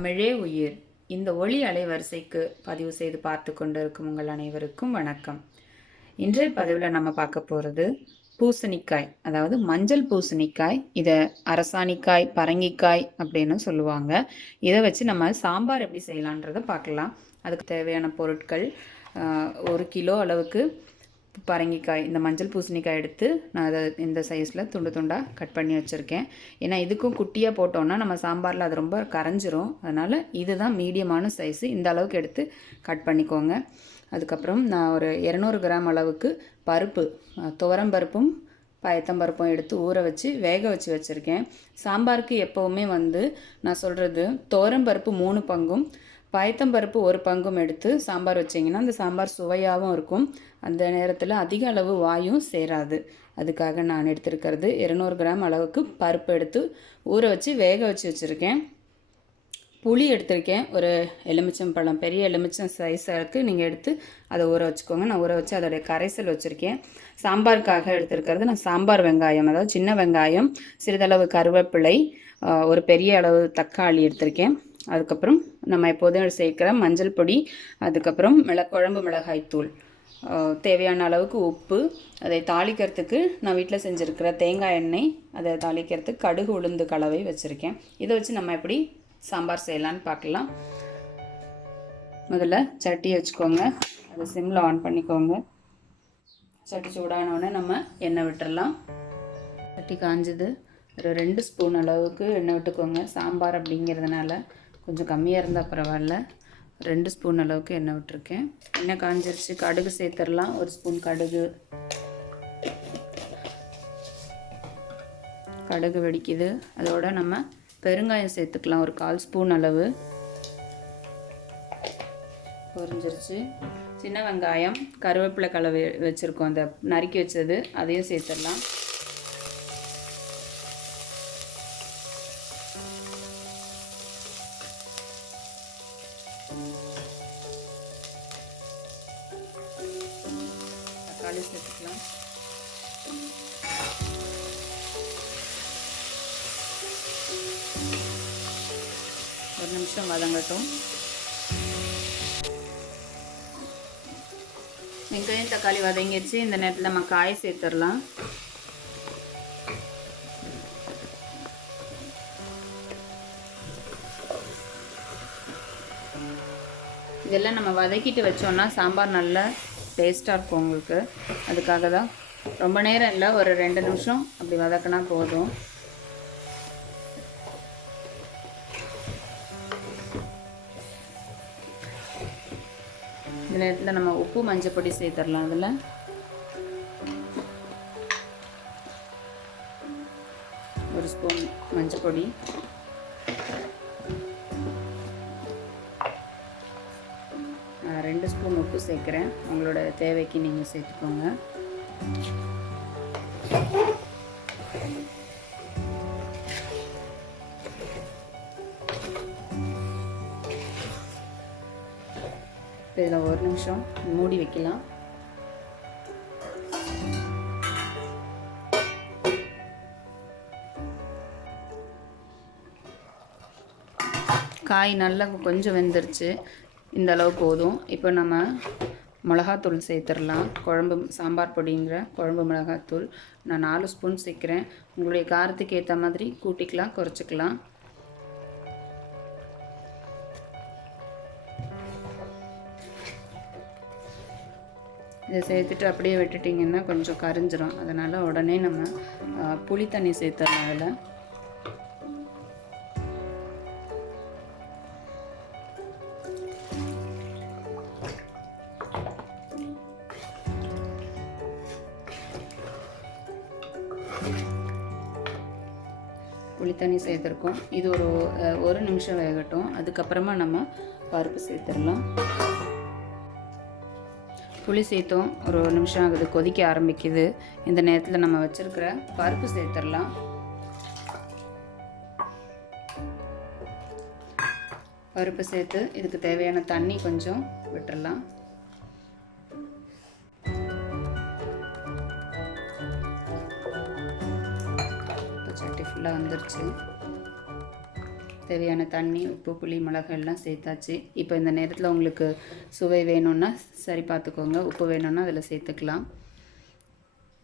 தமிழே உயிர். இந்த ஒளி அலைவரிசைக்கு பதிவு செய்து பார்த்து கொண்டிருக்கும் உங்கள் அனைவருக்கும் வணக்கம். இன்றைய பதிவில் நம்ம பார்க்க போகிறது பூசணிக்காய், அதாவது மஞ்சள் பூசணிக்காய். இதை அரசாணிக்காய், பரங்கிக்காய் அப்படின்னு சொல்லுவாங்க. இதை வச்சு நம்ம சாம்பார் எப்படி செய்யலான்றதை பார்க்கலாம். அதுக்கு தேவையான பொருட்கள் 1 கிலோ அளவுக்கு பரங்கிக்காய், இந்த மஞ்சள் பூசணிக்காய் எடுத்து நான் அதை இந்த சைஸில் துண்டு துண்டாக கட் பண்ணி வச்சுருக்கேன். ஏன்னா இதுக்கும் குட்டியாக போட்டோன்னா நம்ம சாம்பாரில் அது ரொம்ப கரைஞ்சிரும். அதனால் இதுதான் மீடியமான சைஸு. இந்த அளவுக்கு எடுத்து கட் பண்ணிக்கோங்க. அதுக்கப்புறம் நான் ஒரு 200 கிராம் அளவுக்கு பருப்பு, துவரம்பருப்பும் பயத்தம்பருப்பும் எடுத்து ஊற வச்சு வேக வச்சு வச்சுருக்கேன். சாம்பாருக்கு எப்போவுமே நான் சொல்கிறது துவரம்பருப்பு 3 பங்கும் பயத்தம்பருப்பு 1 பங்கும் எடுத்து சாம்பார் வச்சிங்கன்னா அந்த சாம்பார் சுவையாகவும் இருக்கும். அந்த நேரத்தில் அதிக அளவு வாயும் சேராது. அதுக்காக நான் எடுத்துருக்கிறது 200 கிராம் அளவுக்கு பருப்பு எடுத்து ஊற வச்சு வேக வச்சு வச்சுருக்கேன். புளி எடுத்திருக்கேன், ஒரு எலுமிச்சம்பழம், பெரிய எலுமிச்சம் சைஸுக்கு நீங்கள் எடுத்து அதை ஊற வச்சுக்கோங்க. நான் ஊற வச்சு அதோடைய கரைசல் வச்சுருக்கேன். சாம்பாருக்காக எடுத்துருக்கிறது நான் சாம்பார் வெங்காயம், அதாவது சின்ன வெங்காயம், சிறிதளவு கருவேப்பிலை, ஒரு பெரிய அளவு தக்காளி எடுத்திருக்கேன். அதுக்கப்புறம் நம்ம எப்போதும் சேர்க்குற மஞ்சள் பொடி, அதுக்கப்புறம் குழம்பு மிளகாய் தூள், தேவையான அளவுக்கு உப்பு. அதை தாளிக்கிறதுக்கு நான் வீட்டில் செஞ்சுருக்கிற தேங்காய் எண்ணெய், அதை தாளிக்கிறதுக்கு கடுகு உளுந்து கலவை வச்சுருக்கேன். இதை வச்சு நம்ம எப்படி சாம்பார் செய்யலான்னு பார்க்கலாம். முதல்ல சட்டி வச்சுக்கோங்க, அதை சிம்மில் ஆன் பண்ணிக்கோங்க. சட்டி சூடானோடனே நம்ம எண்ணெய் விட்டுடலாம். சட்டி காஞ்சது, ஒரு 2 ஸ்பூன் அளவுக்கு எண்ணெய் விட்டுக்கோங்க. சாம்பார் அப்படிங்கிறதுனால கொஞ்சம் கம்மியாக இருந்தால் பரவாயில்ல. 2 ஸ்பூன் அளவுக்கு எண்ணெய் விட்டுருக்கேன். எண்ணெய் காஞ்சிருச்சு, கடுகு சேர்த்துடலாம். 1 ஸ்பூன் கடுகு. கடுகு வெடிக்குது. அதோட நம்ம பெருங்காயம் சேர்த்துக்கலாம், ஒரு 1/4 ஸ்பூன் அளவு. பொரிஞ்சிருச்சு. சின்ன வெங்காயம், கருவேப்பிலை கலவை வச்சுருக்கோம், அந்த நறுக்கி வச்சது, அதையும் சேர்த்துடலாம். தக்காளி சேர்த்துக்கலாம். ஒரு நிமிஷம் வதங்கட்டும். வெங்காயம் தக்காளி வதங்கிடுச்சு. இந்த நேரத்தில் நம்ம காய் சேர்த்துடலாம். இதெல்லாம் நம்ம வதக்கிட்டு வச்சோன்னா சாம்பார் நல்லா டேஸ்ட்டாக இருக்கும் உங்களுக்கு. அதுக்காக தான் ரொம்ப நேரம் இல்லை, ஒரு 2 நிமிஷம் அப்படி வதக்கினா போதும். இந்த நேரத்தில் நம்ம உப்பு மஞ்சள் பொடி சேர்த்துடலாம். அதில் ஒரு ஸ்பூன் மஞ்சள் பொடி, நான் 2 ஸ்பூன் உப்பு சேர்க்குறேன். உங்களோட தேவைக்கு நீங்கள் சேர்த்துக்கோங்க. இதில் 1 நிமிஷம் மூடி வைக்கலாம். காய் நல்லா கொஞ்சம் வெந்துருச்சு. இந்த அளவு போதும். இப்போ நம்ம மிளகாத்தூள் சேர்த்துடலாம். சாம்பார் பொடிங்கிற குழம்பு மிளகாத்தூள் நான் 4 ஸ்பூன் சேர்க்குறேன். உங்களுடைய காரத்துக்கு ஏற்ற மாதிரி கூட்டிக்கலாம், குறைச்சிக்கலாம். இதை சேர்த்துட்டு அப்படியே விட்டுட்டிங்கன்னா கொஞ்சம் கரிஞ்சிரும். அதனால் உடனே நம்ம புளி தண்ணி சேர்த்துடலாம். அதில் புளி தண்ணி சேர்த்துருக்கோம். இது ஒரு நிமிஷம் வேகட்டும். அதுக்கப்புறமா நம்ம பருப்பு சேர்த்துடலாம். புளி சேர்த்தோம், ஒரு நிமிஷம் ஆகுது, கொதிக்க ஆரம்பிக்குது. இந்த நேரத்தில் நம்ம வச்சுருக்கிற பருப்பு சேர்த்துடலாம். பருப்பு சேர்த்து இதுக்கு தேவையான தண்ணி கொஞ்சம் விட்டுடலாம். சட்டி ஃபுல்லாக வந்துருச்சு. தேவையான தண்ணி, உப்பு, புளி, மிளகாய் எல்லாம் சேர்த்தாச்சு. இப்போ இந்த நேரத்தில் உங்களுக்கு சுவை வேணும்னா சரி பார்த்துக்கோங்க. உப்பு வேணும்னா அதில் சேர்த்துக்கலாம்.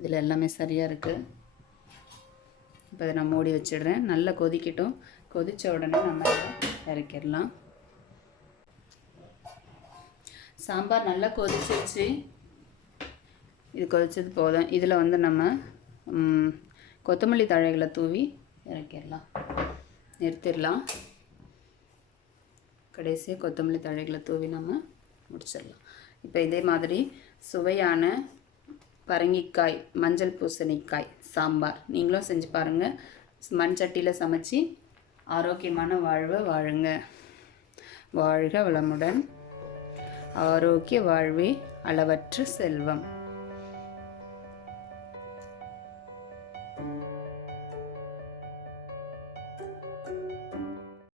இதில் எல்லாமே சரியாக இருக்குது. இப்போ அதை நான் மூடி வச்சிடுறேன். நல்லா கொதிக்கட்டும். கொதித்த உடனே நம்ம இறக்கிடலாம். சாம்பார் நல்லா கொதிச்சிருச்சு. இது கொதிச்சது போதும். இதில் வந்து நம்ம கொத்தமல்லி தழைகளை தூவி இறக்கிடலாம், நிறுத்திடலாம். கடைசியாக கொத்தமல்லி தழைகளை தூவி நம்ம முடிச்சிடலாம். இப்போ இதே மாதிரி சுவையான பரங்கிக்காய் மஞ்சள் பூசணிக்காய் சாம்பார் நீங்களும் செஞ்சு பாருங்கள். மண் சட்டியில் சமைச்சு ஆரோக்கியமான வாழ்வை வாழுங்க. வாழ்க வளமுடன். ஆரோக்கிய வாழ்வே அளவற்ற செல்வம்.